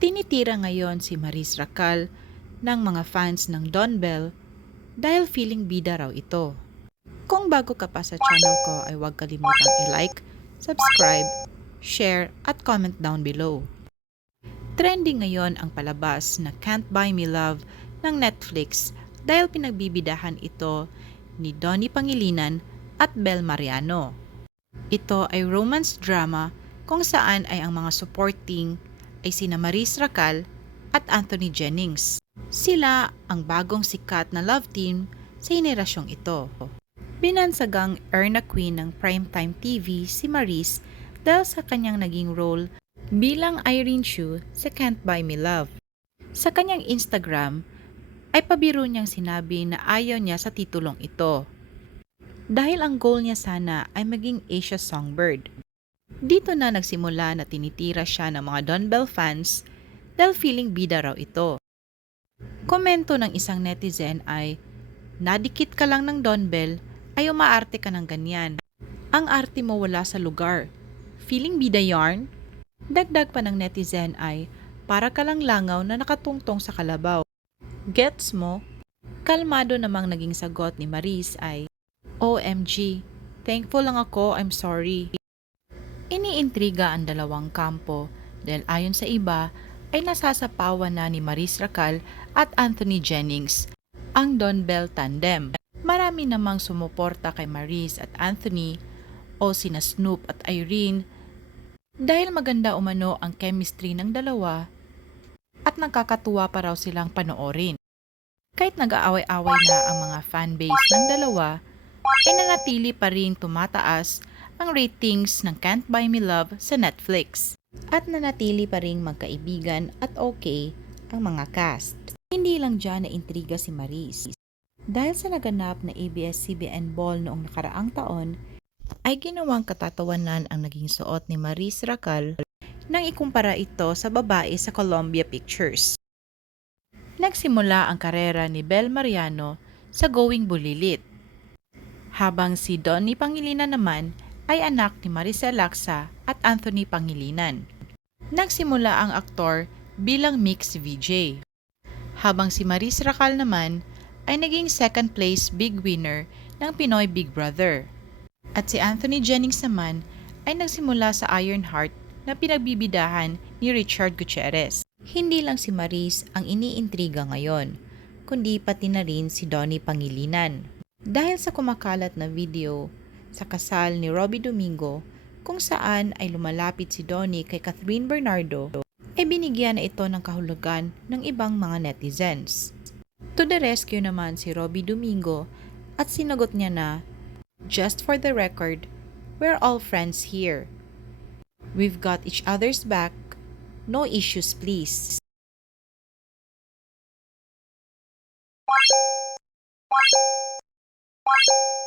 Tinitira ngayon si Maris Racal ng mga fans ng Don Bell dahil feeling bida raw ito. Kung bago ka pa sa channel ko ay huwag kalimutang i-like, subscribe, share at comment down below. Trending ngayon ang palabas na Can't Buy Me Love ng Netflix dahil pinagbibidahan ito ni Donnie Pangilinan at Bel Mariano. Ito ay romance drama kung saan ay ang mga supporting ay sina Maris Racal at Anthony Jennings. Sila ang bagong sikat na love team sa henerasyong ito. Binansagang Erna Queen ng Primetime TV si Maris dahil sa kanyang naging role bilang Irene Shue sa Can't Buy Me Love. Sa kanyang Instagram ay pabiro niyang sinabi na ayaw niya sa titulong ito. Dahil ang goal niya sana ay maging Asia Songbird. Dito na nagsimula na tinitira siya ng mga Don Bell fans dahil feeling bida raw ito. Komento ng isang netizen ay, Nadikit ka lang ng Don Bell, ay umaarte ka ng ganyan. Ang arte mo wala sa lugar. Feeling bida yarn? Dagdag pa ng netizen ay, para ka lang langaw na nakatungtong sa kalabaw. Gets mo? Kalmado namang naging sagot ni Maris ay, OMG, thankful lang ako, I'm sorry. Iniintriga ang dalawang kampo dahil ayon sa iba ay nasasapawan na ni Maris Racal at Anthony Jennings ang Don Bell tandem. Marami namang sumuporta kay Maris at Anthony o sina Snoop at Irene dahil maganda umano ang chemistry ng dalawa at nakakatuwa pa raw silang panoorin. Kahit nag-aaway-away na ang mga fanbase ng dalawa, ay nanatili pa rin tumataas ang ratings ng Can't Buy Me Love sa Netflix. At nanatili pa rin magkaibigan at okay ang mga cast. Hindi lang dyan na intriga si Maris. Dahil sa naganap na ABS-CBN Ball noong nakaraang taon, ay ginawang katatawanan ang naging suot ni Maris Racal nang ikumpara ito sa babae sa Columbia Pictures. Nagsimula ang karera ni Bel Mariano sa Going Bulilit, habang si Donnie Pangilinan naman ay anak ni Maricel Laksa at Anthony Pangilinan. Nagsimula ang aktor bilang mix VJ, habang si Maris Racal naman ay naging second place big winner ng Pinoy Big Brother. At si Anthony Jennings naman ay nagsimula sa Ironheart na pinagbibidahan ni Richard Gutierrez. Hindi lang si Maris ang iniintriga ngayon, kundi pati na rin si Donnie Pangilinan. Dahil sa kumakalat na video sa kasal ni Robbie Domingo kung saan ay lumalapit si Donnie kay Catherine Bernardo, ay binigyan na ito ng kahulugan ng ibang mga netizens. To the rescue naman si Robbie Domingo at sinagot niya na, Just for the record, we're all friends here. We've got each other's back. No issues, please. Thank you.